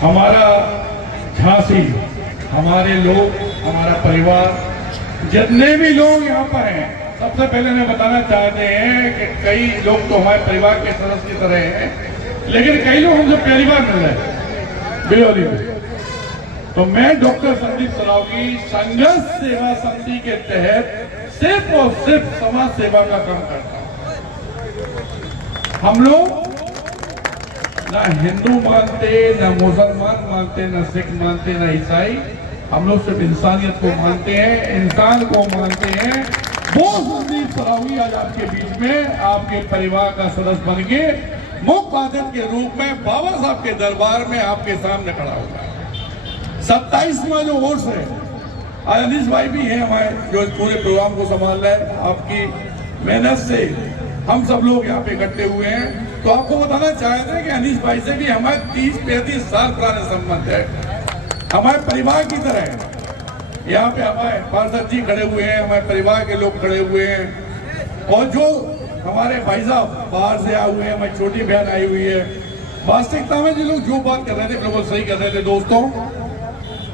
हमारा झांसी, हमारे लोग, हमारा परिवार, जितने भी लोग यहाँ पर हैं, सबसे पहले मैं बताना चाहते हैं कि कई लोग तो हमारे परिवार के सदस्य की तरह हैं, लेकिन कई लोग हमसे पहली बार मिल रहे हैं बिरौली में। तो मैं डॉक्टर संदीप सरावगी संघर्ष सेवा समिति के तहत सिर्फ और सिर्फ समाज सेवा का काम करता हूं। हम लोग ना हिंदू मानते, ना मुसलमान मानते, ना सिख मानते, ना ईसाई। हम लोग सिर्फ इंसानियत को मानते हैं, इंसान को मानते हैं। वो संदीप सरावगी आज आपके बीच में आपके परिवार का सदस्य बन के मुख्य अतिथि के रूप में बाबा साहब के दरबार में आपके सामने खड़ा होगा। 27वां जो उर्स है, अनिश भाई भी है हमारे जो इस पूरे प्रोग्राम को संभाल रहे हैं। आपकी मेहनत से हम सब लोग यहाँ पे इकट्ठे हुए हैं। तो आपको बताना चाहते हैं कि अनिश भाई से भी हमारे 30-35 साल पुराने संबंध है, हमारे परिवार की तरह है। यहाँ पे हमारे पार्षद जी खड़े हुए हैं, हमारे परिवार के लोग खड़े हुए हैं, और जो हमारे भाई साहब बाहर से आए हुए हैं, हमारी छोटी बहन आई हुई है। वास्तविकता में जो लोग जो बात कर रहे थे बिल्कुल सही कर रहे थे दोस्तों,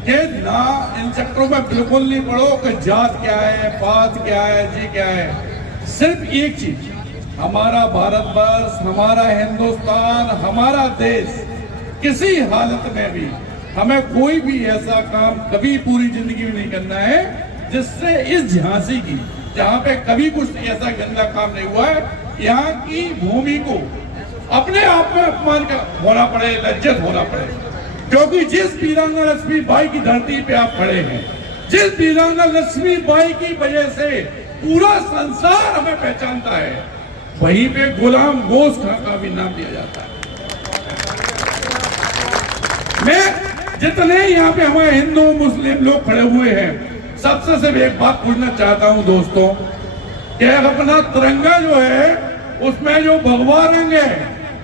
कि ना इन चक्रों में बिल्कुल नहीं पड़ो कि जात क्या है, पात क्या है, जी क्या है। सिर्फ एक चीज, हमारा भारतवर्ष, हमारा हिंदुस्तान, हमारा देश, किसी हालत में भी हमें कोई भी ऐसा काम कभी पूरी जिंदगी में नहीं करना है जिससे इस झांसी की, जहाँ पे कभी कुछ ऐसा गंदा काम नहीं हुआ है, यहाँ की भूमि को अपने आप में अपमान का होना पड़े, लज्जित होना पड़े। क्योंकि जिस वीरांगना लक्ष्मीबाई की धरती पे आप खड़े हैं, जिस वीरांगना लक्ष्मीबाई की वजह से पूरा संसार हमें पहचानता है, वहीं पे गुलाम गोश्त का भी नाम दिया जाता है। मैं जितने यहाँ पे हमारे हिंदू मुस्लिम लोग खड़े हुए हैं, सबसे सिर्फ एक बात पूछना चाहता हूं दोस्तों, कि अपना तिरंगा जो है उसमें जो भगवा रंग है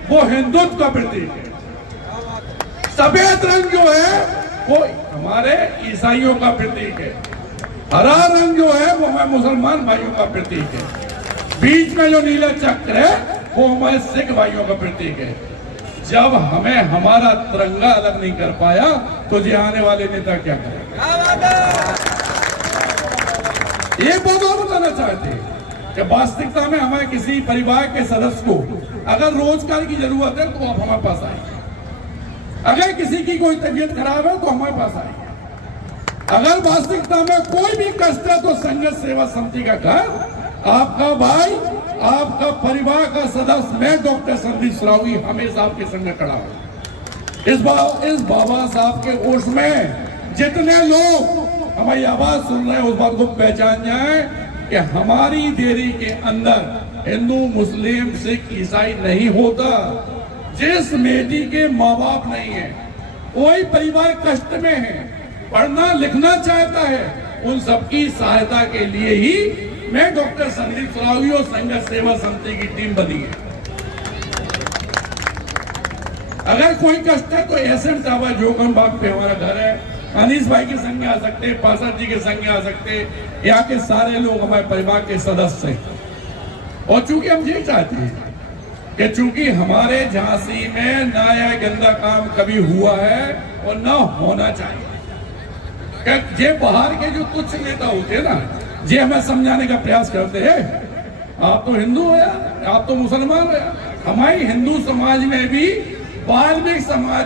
वो हिंदुत्व का प्रतीक है। सफेद रंग जो है वो हमारे ईसाइयों का प्रतीक है। हरा रंग जो है वो हमारे मुसलमान भाइयों का प्रतीक है। बीच में जो नीला चक्र है वो हमारे सिख भाइयों का प्रतीक है। जब हमें हमारा तिरंगा अलग नहीं कर पाया तो ये आने वाले नेता क्या करेंगे? एक बात और बताना चाहते हैं कि वास्तविकता में हमारे किसी परिवार के सदस्य को अगर रोजगार की जरूरत है तो आप हमारे पास आइए। अगर किसी की कोई तबीयत खराब है तो हमारे पास आइए। अगर वास्तविकता में कोई भी कष्ट है तो संघर्ष सेवा समिति का घर, आपका भाई, आपका परिवार का सदस्य, मैं डॉक्टर संदीप सरावगी हमेशा आपके संग खड़ा हूं। इस बाबा साहब के उर्स में जितने लोग हमारी आवाज सुन रहे हैं उस बात को पहचान जाए कि हमारी देरी के अंदर हिंदू, मुस्लिम, सिख, ईसाई नहीं होता। जिस बेटी के माँ बाप नहीं है, कोई परिवार कष्ट में है, पढ़ना लिखना चाहता है, उन सबकी सहायता के लिए ही मैं डॉक्टर संदीप सरावगी और संघर्ष सेवा समिति की टीम बनी है। अगर कोई कष्ट है तो एसएम टावर जोगम बाग पे हमारा घर है, अनिश भाई के संग आ सकते हैं, पार्षद जी के संग आ सकते हैं, यहाँ के सारे लोग हमारे परिवार के सदस्य हैं। और चूंकि हम ये चाहते हैं कि चूंकि हमारे झांसी में ना यह गंदा काम कभी हुआ है और ना होना चाहिए, ये बाहर के जो कुछ नेता होते हैं ना, ये हमें समझाने का प्रयास करते हैं, आप तो हिंदू हो यार, आप तो मुसलमान हो यार। हमारे हिंदू समाज में भी वाल्मीकि समाज